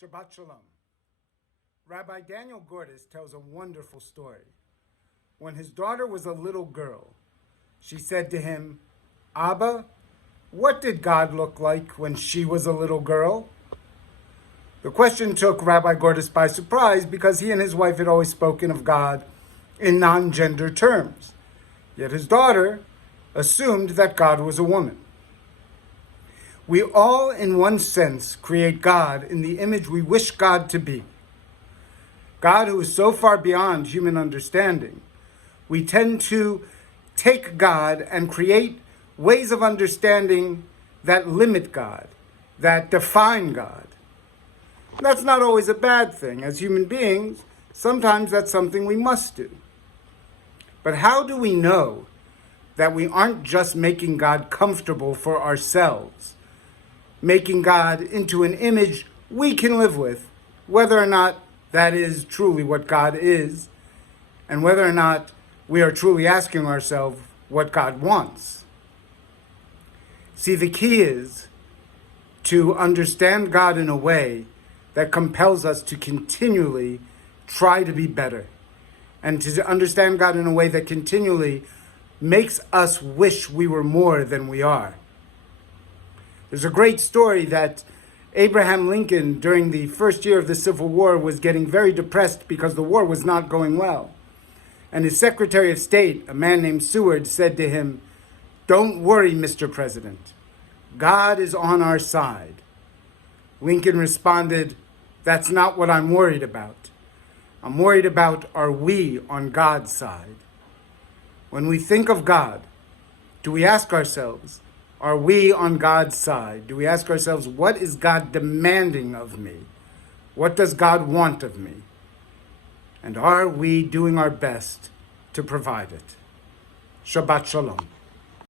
Shabbat Shalom. Rabbi Daniel Gordis tells a wonderful story. When his daughter was a little girl, she said to him, "Abba, what did God look like when she was a little girl?" The question took Rabbi Gordis by surprise because he and his wife had always spoken of God in non-gender terms. Yet his daughter assumed that God was a woman. We all, in one sense, create God in the image we wish God to be. God, who is so far beyond human understanding, we tend to take God and create ways of understanding that limit God, that define God. That's not always a bad thing. As human beings, sometimes that's something we must do. But how do we know that we aren't just making God comfortable for ourselves, making God into an image we can live with, whether or not that is truly what God is, and whether or not we are truly asking ourselves what God wants? See, the key is to understand God in a way that compels us to continually try to be better, and to understand God in a way that continually makes us wish we were more than we are. There's a great story that Abraham Lincoln, during the first year of the Civil War, was getting very depressed because the war was not going well. And his Secretary of State, a man named Seward, said to him, "Don't worry, Mr. President. God is on our side." Lincoln responded, "That's not what I'm worried about. I'm worried about, are we on God's side?" When we think of God, do we ask ourselves, are we on God's side? Do we ask ourselves, what is God demanding of me? What does God want of me? And are we doing our best to provide it? Shabbat Shalom.